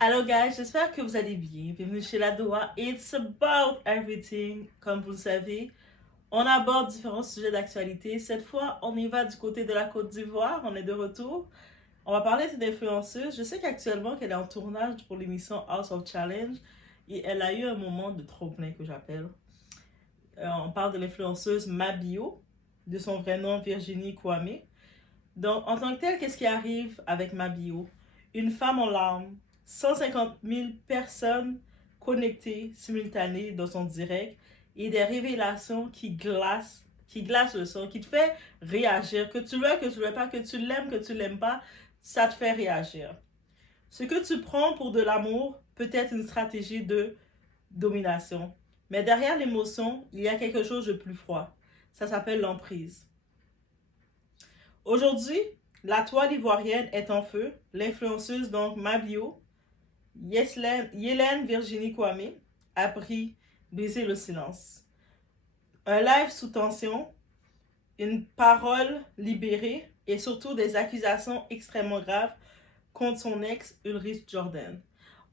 Hello guys, j'espère que vous allez bien. Bienvenue chez la Doha. It's about everything. Comme vous le savez, on aborde différents sujets d'actualité. Cette fois, on y va du côté de la Côte d'Ivoire. On est de retour. On va parler d'une influenceuse. Je sais qu'actuellement, qu'elle est en tournage pour l'émission House of Challenge. Et elle a eu un moment de trop-plein que j'appelle. On parle de l'influenceuse Mabio, de son vrai nom Virginie Kwame. Donc, en tant que tel, qu'est-ce qui arrive avec Mabio? Une femme en larmes, 150 000 personnes connectées simultanées dans son direct et des révélations qui glacent le sang, qui te fait réagir, que tu le veuilles, que tu le veuilles pas, que tu l'aimes pas, ça te fait réagir. Ce que tu prends pour de l'amour peut être une stratégie de domination. Mais derrière l'émotion, il y a quelque chose de plus froid. Ça s'appelle l'emprise. Aujourd'hui, la toile ivoirienne est en feu. L'influenceuse donc Mabio, Yélène Virginie Kwame, a pris briser le silence. Un live sous tension, une parole libérée et surtout des accusations extrêmement graves contre son ex Ulrich Jordan.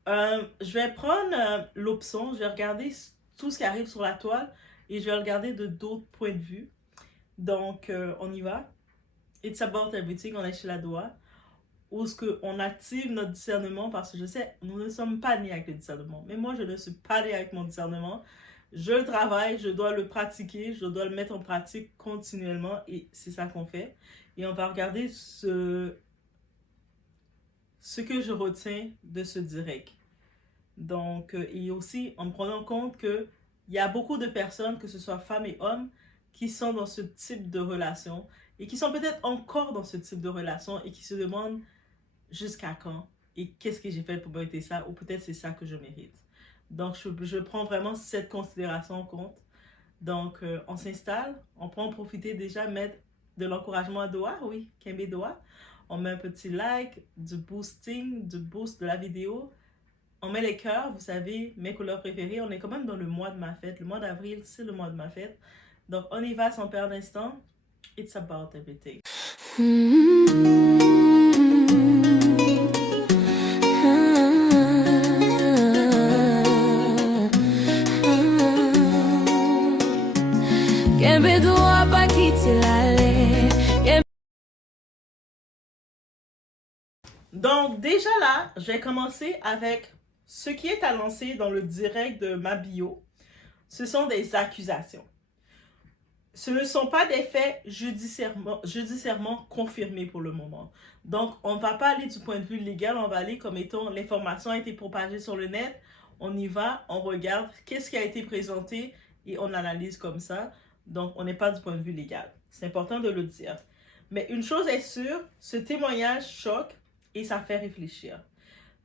Je vais prendre l'option, je vais regarder tout ce qui arrive sur la toile et je vais regarder de d'autres points de vue. Donc, on y va. It's about everything, on est chez la Doha. Où est-ce qu'on active notre discernement, parce que je sais, nous ne sommes pas nés avec le discernement. Mais moi, je ne suis pas née avec mon discernement. Je le travaille, je dois le pratiquer, je dois le mettre en pratique continuellement et c'est ça qu'on fait. Et on va regarder ce que je retiens de ce direct. Donc, et aussi en prenant compte qu'il y a beaucoup de personnes, que ce soit femmes et hommes, qui sont dans ce type de relation et qui sont peut-être encore dans ce type de relation et qui se demandent jusqu'à quand et qu'est-ce que j'ai fait pour mériter ça ou peut-être c'est ça que je mérite. Donc, je prends vraiment cette considération en compte. Donc, on s'installe, on peut en profiter déjà, mettre de l'encouragement à Doha, oui, Kembe Doha. On met un petit like, du boosting, du boost de la vidéo. On met les cœurs, vous savez, mes couleurs préférées. On est quand même dans le mois de ma fête. Le mois d'avril, c'est le mois de ma fête. Donc, on y va sans perdre d'instant. It's about everything. Donc, déjà là, je vais commencer avec ce qui est annoncé dans le direct de ma bio. Ce sont des accusations. Ce ne sont pas des faits judiciairement confirmés pour le moment. Donc, on ne va pas aller du point de vue légal, on va aller comme étant l'information a été propagée sur le net. On y va, on regarde qu'est-ce qui a été présenté et on analyse comme ça. Donc, on n'est pas du point de vue légal. C'est important de le dire. Mais une chose est sûre, ce témoignage choque et ça fait réfléchir.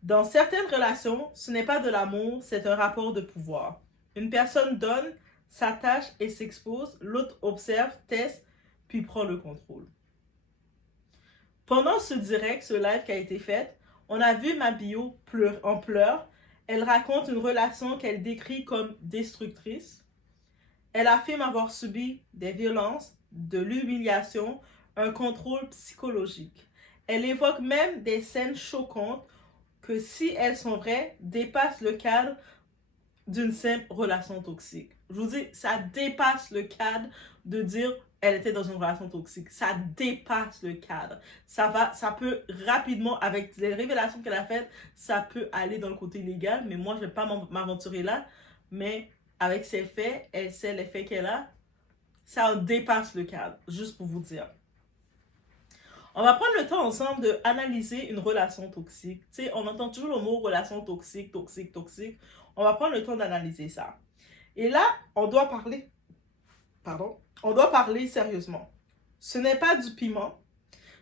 Dans certaines relations, ce n'est pas de l'amour, c'est un rapport de pouvoir. Une personne donne, s'attache et s'expose, l'autre observe, teste, puis prend le contrôle. Pendant ce direct, ce live qui a été fait, on a vu Mabio en pleurs. Elle raconte une relation qu'elle décrit comme destructrice. Elle affirme avoir subi des violences, de l'humiliation, un contrôle psychologique. Elle évoque même des scènes choquantes que, si elles sont vraies, dépassent le cadre d'une simple relation toxique. Je vous dis, ça dépasse le cadre de dire elle était dans une relation toxique. Ça dépasse le cadre. Ça peut rapidement, avec les révélations qu'elle a faites, ça peut aller dans le côté légal, mais moi, je ne vais pas m'aventurer là. Mais avec ses faits, elle sait les faits qu'elle a, ça dépasse le cadre, juste pour vous dire. On va prendre le temps ensemble d'analyser une relation toxique. Tu sais, on entend toujours le mot relation toxique, toxique, toxique. On va prendre le temps d'analyser ça. Et là, on doit parler sérieusement. Ce n'est pas du piment.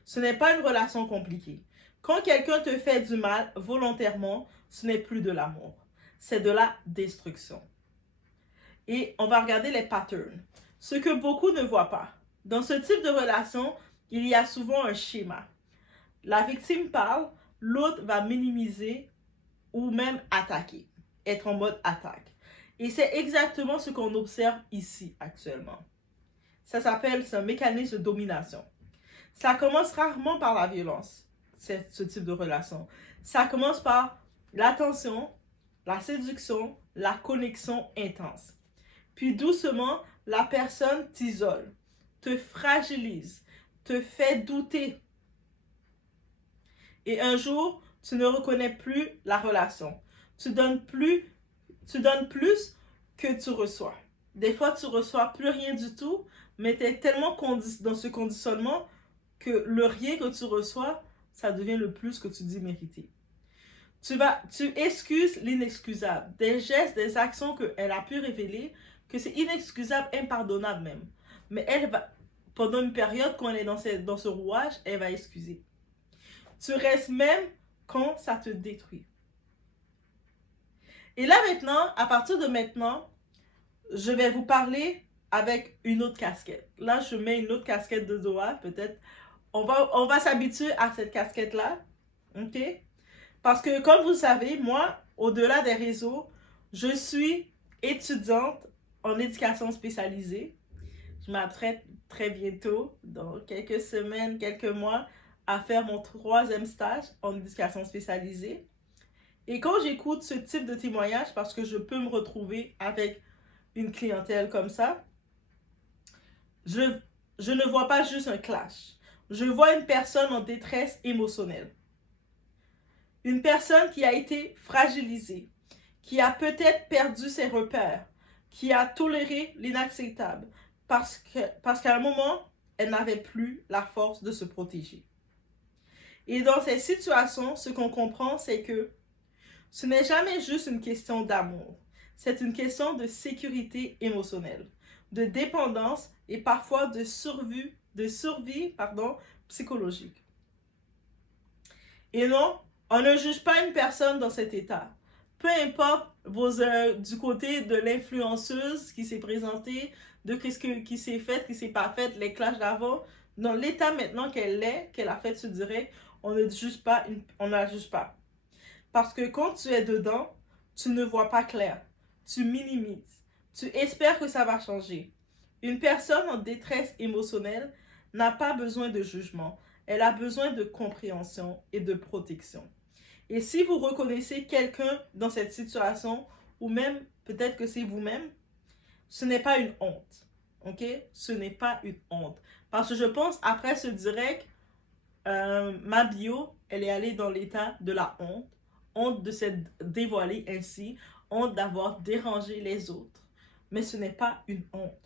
Ce n'est pas une relation compliquée. Quand quelqu'un te fait du mal volontairement, ce n'est plus de l'amour. C'est de la destruction. Et on va regarder les patterns. Ce que beaucoup ne voient pas. Dans ce type de relation, il y a souvent un schéma. La victime parle, l'autre va minimiser ou même attaquer, être en mode attaque. Et c'est exactement ce qu'on observe ici actuellement. Ça s'appelle un mécanisme de domination. Ça commence rarement par la violence, ce type de relation. Ça commence par l'attention, la séduction, la connexion intense. Puis doucement, la personne t'isole, te fragilise, te fait douter. Et un jour, tu ne reconnais plus la relation. Tu donnes plus que tu reçois. Des fois, tu reçois plus rien du tout, mais tu es tellement dans ce conditionnement que le rien que tu reçois, ça devient le plus que tu dis mériter. Tu excuses l'inexcusable, des gestes, des actions qu'elle a pu révéler, que c'est inexcusable, impardonnable même. Mais elle va, pendant une période, quand elle est dans ce rouage, elle va excuser. Tu restes même quand ça te détruit. Et là maintenant, à partir de maintenant, je vais vous parler avec une autre casquette. Là, je mets une autre casquette de Zoa, peut-être. On va s'habituer à cette casquette-là, ok? Parce que, comme vous savez, moi, au-delà des réseaux, je suis étudiante en éducation spécialisée. Je m'apprête très bientôt, dans quelques semaines, quelques mois, à faire mon 3e stage en éducation spécialisée. Et quand j'écoute ce type de témoignage, parce que je peux me retrouver avec une clientèle comme ça, je ne vois pas juste un clash. Je vois une personne en détresse émotionnelle. Une personne qui a été fragilisée, qui a peut-être perdu ses repères, qui a toléré l'inacceptable, parce qu'à un moment, elle n'avait plus la force de se protéger. Et dans ces situations, ce qu'on comprend, c'est que ce n'est jamais juste une question d'amour. C'est une question de sécurité émotionnelle, de dépendance et parfois de survie psychologique. Et non, on ne juge pas une personne dans cet état. Peu importe du côté de l'influenceuse qui s'est présentée, de qui s'est fait, qui s'est pas fait, les clashs d'avant, dans l'état maintenant qu'elle a fait ce direct, on ne juge pas, on ne la juge pas. Parce que quand tu es dedans, tu ne vois pas clair, tu minimises, tu espères que ça va changer. Une personne en détresse émotionnelle n'a pas besoin de jugement, elle a besoin de compréhension et de protection. Et si vous reconnaissez quelqu'un dans cette situation, ou même peut-être que c'est vous-même, ce n'est pas une honte. Ok? Ce n'est pas une honte. Parce que je pense, après ce direct, ma bio, elle est allée dans l'état de la honte. Honte de s'être dévoilée ainsi. Honte d'avoir dérangé les autres. Mais ce n'est pas une honte.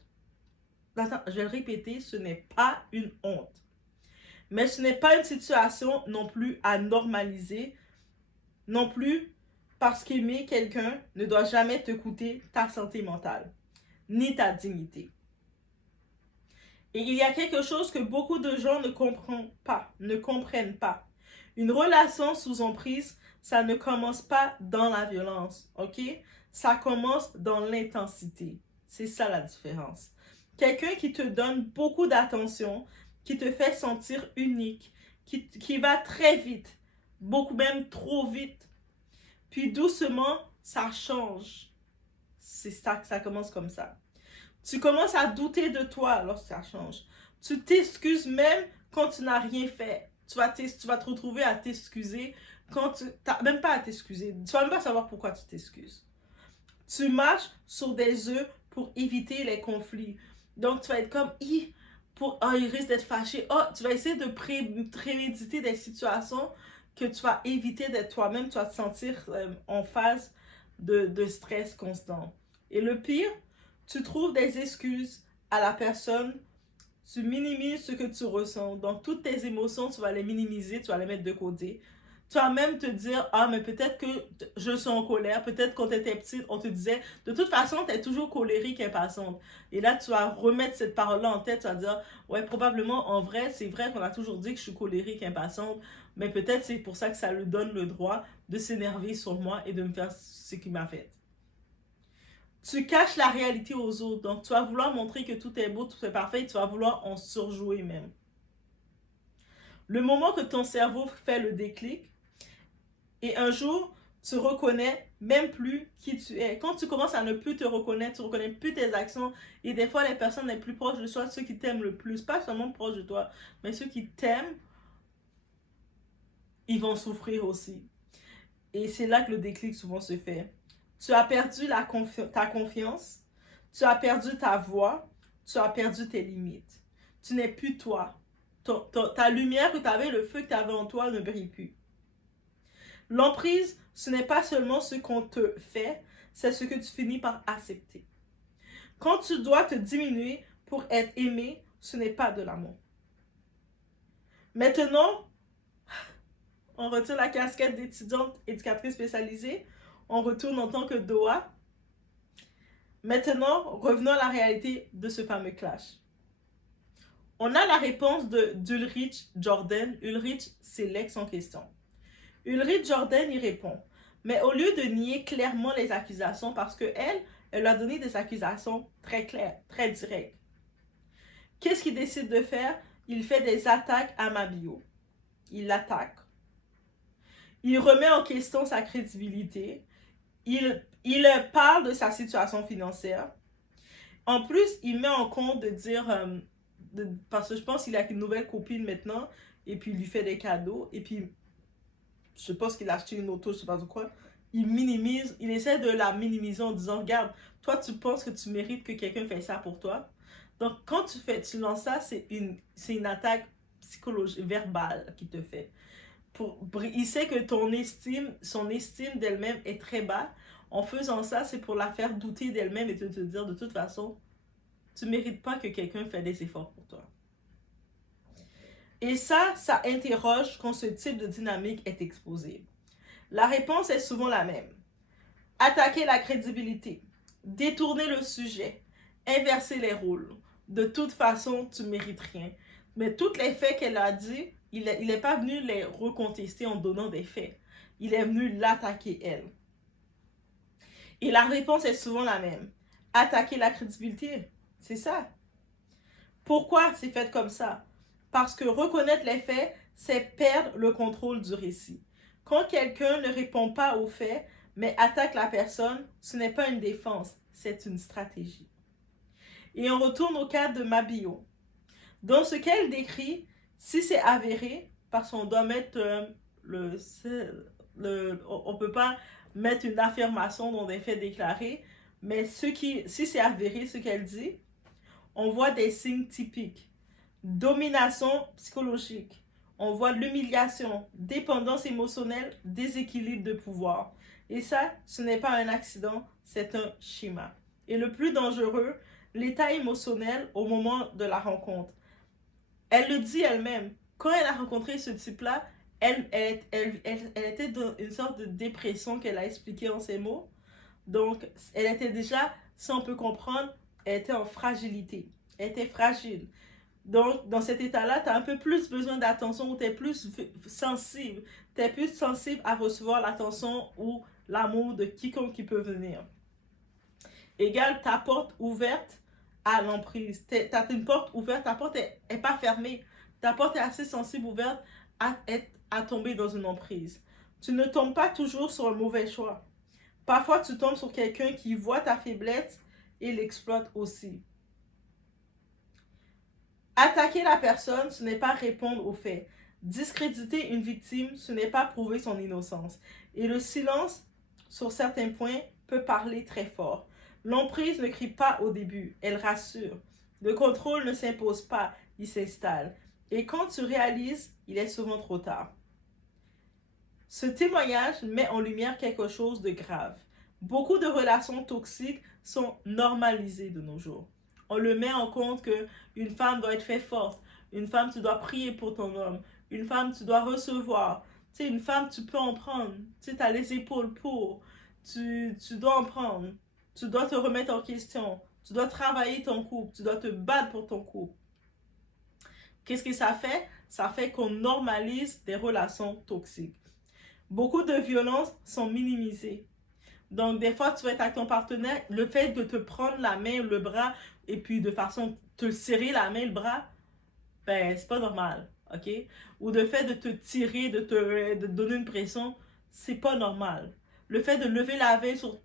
Attends, je vais le répéter, ce n'est pas une honte. Mais ce n'est pas une situation non plus à normaliser. Non plus parce qu'aimer quelqu'un ne doit jamais te coûter ta santé mentale, ni ta dignité. Et il y a quelque chose que beaucoup de gens ne comprennent pas. Une relation sous emprise, ça ne commence pas dans la violence, ok? Ça commence dans l'intensité. C'est ça la différence. Quelqu'un qui te donne beaucoup d'attention, qui te fait sentir unique, qui va très vite, beaucoup même trop vite. Puis doucement, ça change. C'est ça que ça commence comme ça. Tu commences à douter de toi lorsque ça change. Tu t'excuses même quand tu n'as rien fait. Tu vas te retrouver à t'excuser quand tu n'as même pas à t'excuser. Tu vas même pas savoir pourquoi tu t'excuses. Tu marches sur des œufs pour éviter les conflits. Donc, tu vas être comme, il risque d'être fâché. Oh, tu vas essayer de préméditer des situations que tu vas éviter d'être toi-même. Tu vas te sentir en phase de stress constant. Et le pire, tu trouves des excuses à la personne, tu minimises ce que tu ressens. Donc, toutes tes émotions, tu vas les minimiser, tu vas les mettre de côté. Tu vas même te dire, ah, mais peut-être que je suis en colère. Peut-être quand tu étais petite, on te disait, de toute façon, tu es toujours colérique, impatiente. Et là, tu vas remettre cette parole-là en tête, tu vas dire, ouais, probablement, en vrai, c'est vrai qu'on a toujours dit que je suis colérique, impatiente, mais peut-être c'est pour ça que ça lui donne le droit de s'énerver sur moi et de me faire ce qu'il m'a fait. Tu caches la réalité aux autres. Donc, tu vas vouloir montrer que tout est beau, tout est parfait, et tu vas vouloir en surjouer même. Le moment que ton cerveau fait le déclic, et un jour, tu reconnais même plus qui tu es. Quand tu commences à ne plus te reconnaître, tu ne reconnais plus tes actions, et des fois, les personnes les plus proches de toi, ceux qui t'aiment le plus, pas seulement proches de toi, mais ceux qui t'aiment, ils vont souffrir aussi. Et c'est là que le déclic souvent se fait. Tu as perdu ta confiance, tu as perdu ta voix, tu as perdu tes limites. Tu n'es plus toi. Ta lumière que tu avais, le feu que tu avais en toi ne brille plus. L'emprise, ce n'est pas seulement ce qu'on te fait, c'est ce que tu finis par accepter. Quand tu dois te diminuer pour être aimé, ce n'est pas de l'amour. Maintenant, on retire la casquette d'étudiante éducatrice spécialisée, on retourne en tant que Doa. Maintenant, revenons à la réalité de ce fameux clash. On a la réponse d'Ulrich Jordan. Ulrich, c'est l'ex en question. Ulrich Jordan y répond. Mais au lieu de nier clairement les accusations, parce elle a donné des accusations très claires, très directes. Qu'est-ce qu'il décide de faire? Il fait des attaques à Mabio. Il l'attaque. Il remet en question sa crédibilité. Il parle de sa situation financière. En plus, il met en compte de dire, parce que je pense qu'il a une nouvelle copine maintenant, et puis il lui fait des cadeaux, et puis je pense qu'il a acheté une auto, je sais pas de quoi. Il essaie de la minimiser en disant, regarde, toi tu penses que tu mérites que quelqu'un fasse ça pour toi. Donc quand tu lances ça, c'est une attaque psychologique, verbale qu'il te fait. Il sait que son estime d'elle-même est très bas. En faisant ça, c'est pour la faire douter d'elle-même et de te dire de toute façon, tu mérites pas que quelqu'un fasse des efforts pour toi. Et ça interroge quand ce type de dynamique est exposé. La réponse est souvent la même. Attaquer la crédibilité, détourner le sujet, inverser les rôles. De toute façon, tu mérites rien. Mais tous les faits qu'elle a dit, il n'est pas venu les recontester en donnant des faits. Il est venu l'attaquer elle. Et la réponse est souvent la même. Attaquer la crédibilité, c'est ça. Pourquoi c'est fait comme ça? Parce que reconnaître les faits, c'est perdre le contrôle du récit. Quand quelqu'un ne répond pas aux faits, mais attaque la personne, ce n'est pas une défense, c'est une stratégie. Et on retourne au cas de Mabio. Dans ce qu'elle décrit, si c'est avéré, parce qu'on doit mettre on peut pas mettre une affirmation dans des faits déclarés, mais si c'est avéré ce qu'elle dit, on voit des signes typiques. Domination psychologique. On voit l'humiliation, dépendance émotionnelle, déséquilibre de pouvoir. Et ça, ce n'est pas un accident, c'est un schéma. Et le plus dangereux, l'état émotionnel au moment de la rencontre. Elle le dit elle-même. Quand elle a rencontré ce type-là, elle était dans une sorte de dépression qu'elle a expliquée en ces mots. Donc, elle était déjà, si on peut comprendre, elle était en fragilité. Elle était fragile. Donc, dans cet état-là, tu as un peu plus besoin d'attention ou tu es plus sensible. Tu es plus sensible à recevoir l'attention ou l'amour de quiconque qui peut venir. Égale ta porte ouverte à l'emprise. Tu as une porte ouverte, ta porte n'est pas fermée. Ta porte est assez sensible, ouverte à tomber dans une emprise. Tu ne tombes pas toujours sur un mauvais choix. Parfois, tu tombes sur quelqu'un qui voit ta faiblesse et l'exploite aussi. Attaquer la personne, ce n'est pas répondre aux faits. Discréditer une victime, ce n'est pas prouver son innocence. Et le silence, sur certains points, peut parler très fort. L'emprise ne crie pas au début, elle rassure. Le contrôle ne s'impose pas, il s'installe. Et quand tu réalises, il est souvent trop tard. Ce témoignage met en lumière quelque chose de grave. Beaucoup de relations toxiques sont normalisées de nos jours. On le met en compte qu'une femme doit être faite forte. Une femme, tu dois prier pour ton homme. Une femme, tu dois recevoir. Tu sais, une femme, tu peux en prendre. Tu sais, tu as les épaules pour. Tu dois en prendre. Tu dois te remettre en question. Tu dois travailler ton couple. Tu dois te battre pour ton couple. Qu'est-ce que ça fait? Ça fait qu'on normalise des relations toxiques. Beaucoup de violences sont minimisées. Donc, des fois, tu vas être avec ton partenaire, le fait de te prendre la main ou le bras, et puis de façon te serrer la main, le bras, ben, c'est pas normal, ok? Ou le fait de te tirer, de te donner une pression, c'est pas normal. Le fait de lever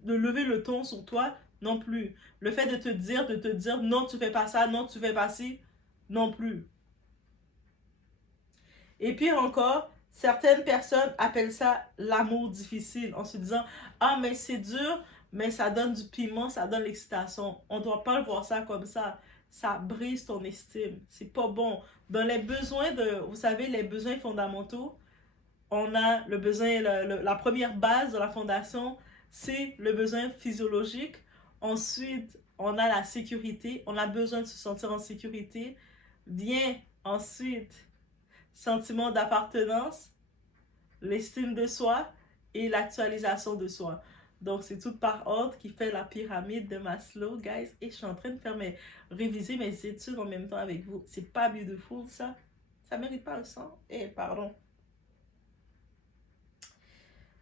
de lever le ton sur toi, non plus. Le fait de te dire, non, tu fais pas ça, non, tu fais pas ci, non plus. Et puis encore, Certaines personnes appellent ça l'amour difficile en se disant « Ah, mais c'est dur, mais ça donne du piment, ça donne l'excitation. » On ne doit pas le voir ça comme ça. Ça brise ton estime. C'est pas bon. Dans les besoins vous savez, les besoins fondamentaux, on a le besoin, la première base de la fondation, c'est le besoin physiologique. Ensuite, on a la sécurité. On a besoin de se sentir en sécurité. Vient ensuite sentiment d'appartenance, l'estime de soi et l'actualisation de soi. Donc, c'est tout par ordre qui fait la pyramide de Maslow, guys. Et je suis en train de faire réviser mes études en même temps avec vous. C'est pas beautiful, ça? Ça mérite pas le sang? Eh, pardon.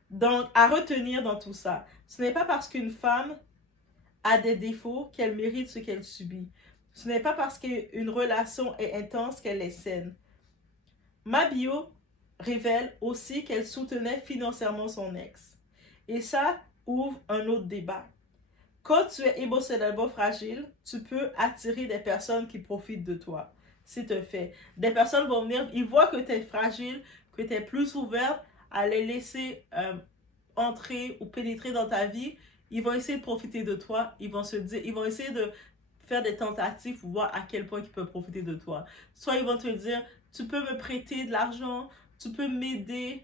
Donc, à retenir dans tout ça, ce n'est pas parce qu'une femme a des défauts qu'elle mérite ce qu'elle subit. Ce n'est pas parce qu'une relation est intense qu'elle est saine. Ma bio révèle aussi qu'elle soutenait financièrement son ex. Et ça ouvre un autre débat. Quand tu es émotionnellement fragile, tu peux attirer des personnes qui profitent de toi. C'est un fait. Des personnes vont venir, ils voient que tu es fragile, que tu es plus ouverte à les laisser entrer ou pénétrer dans ta vie. Ils vont essayer de profiter de toi. Ils vont essayer de faire des tentatives pour voir à quel point ils peuvent profiter de toi. Soit ils vont te dire, tu peux me prêter de l'argent, tu peux m'aider.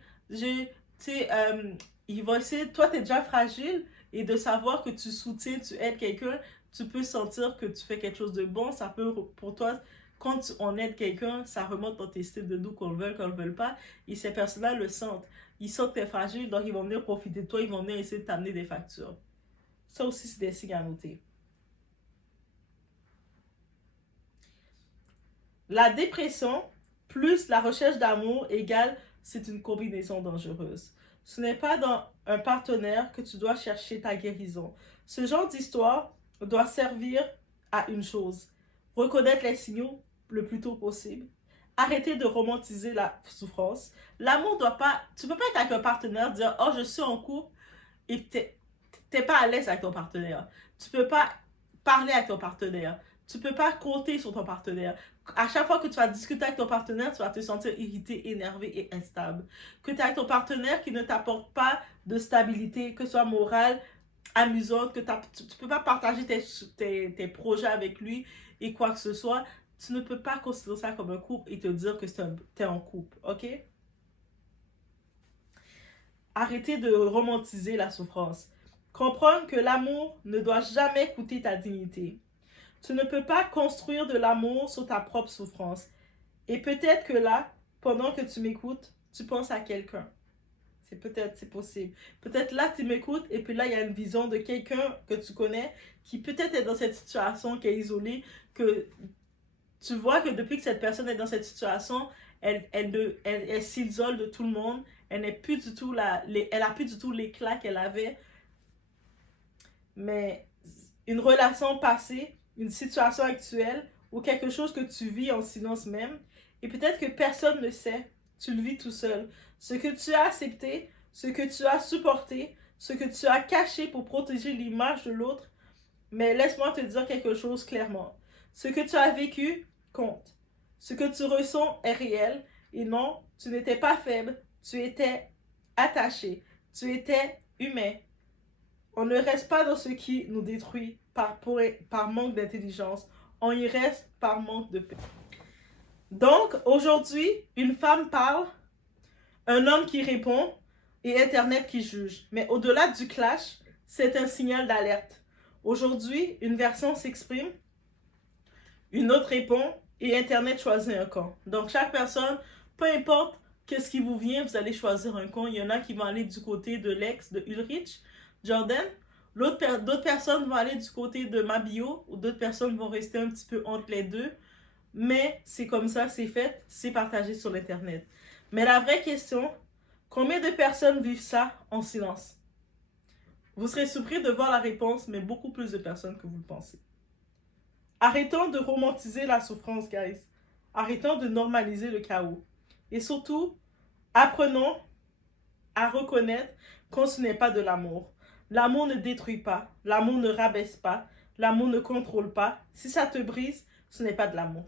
Ils vont essayer, toi tu es déjà fragile et de savoir que tu soutiens, tu aides quelqu'un, tu peux sentir que tu fais quelque chose de bon. Ça peut, pour toi, quand on aide quelqu'un, ça remonte dans tes styles de nous, qu'on le veuille, qu'on le veuille pas. Et ces personnes-là le sentent. Ils sentent que tu es fragile, donc ils vont venir profiter de toi, ils vont venir essayer de t'amener des factures. Ça aussi, c'est des signes à noter. La dépression plus la recherche d'amour égale c'est une combinaison dangereuse. Ce n'est pas dans un partenaire que tu dois chercher ta guérison. Ce genre d'histoire doit servir à une chose, reconnaître les signaux le plus tôt possible, arrêter de romantiser la souffrance. L'amour doit pas... Tu peux pas être avec un partenaire, dire « Oh, je suis en couple » et t'es pas à l'aise avec ton partenaire. Tu peux pas parler avec ton partenaire. Tu peux pas compter sur ton partenaire. À chaque fois que tu vas discuter avec ton partenaire, tu vas te sentir irrité, énervé et instable. Que tu es avec ton partenaire qui ne t'apporte pas de stabilité, que ce soit morale, amusante, que tu ne peux pas partager tes projets avec lui et quoi que ce soit, tu ne peux pas considérer ça comme un couple et te dire que tu es en couple, ok? Arrêtez de romantiser la souffrance. Comprendre que l'amour ne doit jamais coûter ta dignité. Tu ne peux pas construire de l'amour sur ta propre souffrance. Et peut-être que là, pendant que tu m'écoutes, tu penses à quelqu'un. C'est possible. Peut-être là, tu m'écoutes et puis là, il y a une vision de quelqu'un que tu connais qui peut-être est dans cette situation, qui est isolée, que tu vois que depuis que cette personne est dans cette situation, elle s'isole de tout le monde. Elle n'a plus du tout l'éclat qu'elle avait. Mais une relation passée, une situation actuelle ou quelque chose que tu vis en silence même, et peut-être que personne ne sait, tu le vis tout seul. Ce que tu as accepté, ce que tu as supporté, ce que tu as caché pour protéger l'image de l'autre, mais laisse-moi te dire quelque chose clairement. Ce que tu as vécu compte. Ce que tu ressens est réel et non, tu n'étais pas faible, tu étais attaché, tu étais humain. On ne reste pas dans ce qui nous détruit par manque d'intelligence. On y reste par manque de paix. Donc, aujourd'hui, une femme parle, un homme qui répond et Internet qui juge. Mais au-delà du clash, c'est un signal d'alerte. Aujourd'hui, une version s'exprime, une autre répond et Internet choisit un camp. Donc, chaque personne, peu importe qu'est-ce qui vous vient, vous allez choisir un camp. Il y en a qui vont aller du côté de l'ex de Ulrich, Jordan. D'autres personnes vont aller du côté de Mabio ou d'autres personnes vont rester un petit peu entre les deux. Mais c'est comme ça, c'est fait, c'est partagé sur l'Internet. Mais la vraie question, combien de personnes vivent ça en silence? Vous serez surpris de voir la réponse, mais beaucoup plus de personnes que vous le pensez. Arrêtons de romantiser la souffrance, guys. Arrêtons de normaliser le chaos. Et surtout, apprenons à reconnaître quand ce n'est pas de l'amour. L'amour ne détruit pas, l'amour ne rabaisse pas, l'amour ne contrôle pas. Si ça te brise, ce n'est pas de l'amour.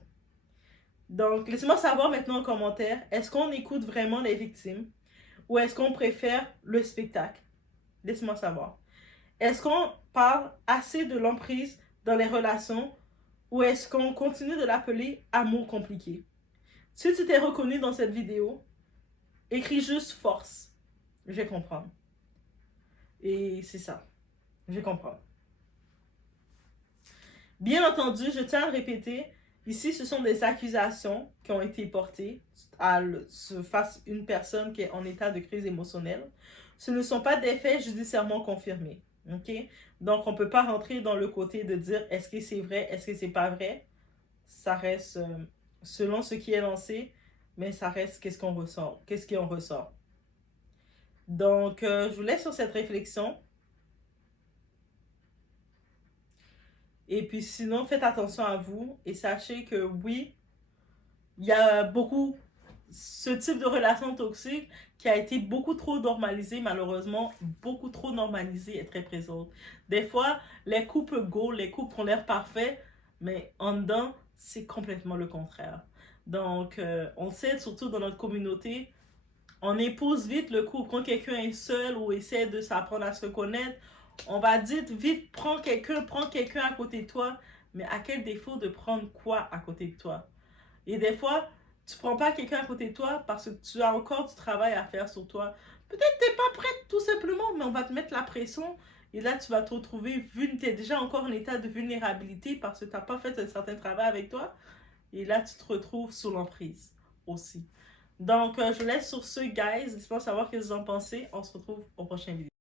Donc, laissez-moi savoir maintenant en commentaire, est-ce qu'on écoute vraiment les victimes ou est-ce qu'on préfère le spectacle? Laissez-moi savoir. Est-ce qu'on parle assez de l'emprise dans les relations ou est-ce qu'on continue de l'appeler amour compliqué? Si tu t'es reconnu dans cette vidéo, écris juste force. Je vais comprendre. Et c'est ça. Je vais comprendre. Bien entendu, je tiens à le répéter, ici ce sont des accusations qui ont été portées face une personne qui est en état de crise émotionnelle. Ce ne sont pas des faits judiciairement confirmés. Okay? Donc, on ne peut pas rentrer dans le côté de dire est-ce que c'est vrai, est-ce que c'est pas vrai. Ça reste selon ce qui est lancé, mais ça reste qu'est-ce qu'on ressort, qu'est-ce qui en ressort. Donc, je vous laisse sur cette réflexion. Et puis sinon, faites attention à vous et sachez que oui, il y a beaucoup, ce type de relation toxique qui a été beaucoup trop normalisé, malheureusement, beaucoup trop normalisé est très présente. Des fois, les couples go, les couples ont l'air parfaits, mais en dedans, c'est complètement le contraire. Donc, on sait, surtout dans notre communauté, on épouse vite le couple. Quand quelqu'un est seul ou essaie de s'apprendre à se connaître, on va dire vite, prends quelqu'un à côté de toi. Mais à quel défaut de prendre quoi à côté de toi? Et des fois, tu prends pas quelqu'un à côté de toi parce que tu as encore du travail à faire sur toi. Peut-être tu n'es pas prête tout simplement, mais on va te mettre la pression. Et là, tu vas te retrouver, tu es déjà encore en état de vulnérabilité parce que tu n'as pas fait un certain travail avec toi. Et là, tu te retrouves sous l'emprise aussi. Donc, je vous laisse sur ce, guys. Laissez-moi savoir ce que vous en pensez. On se retrouve au prochain vidéo.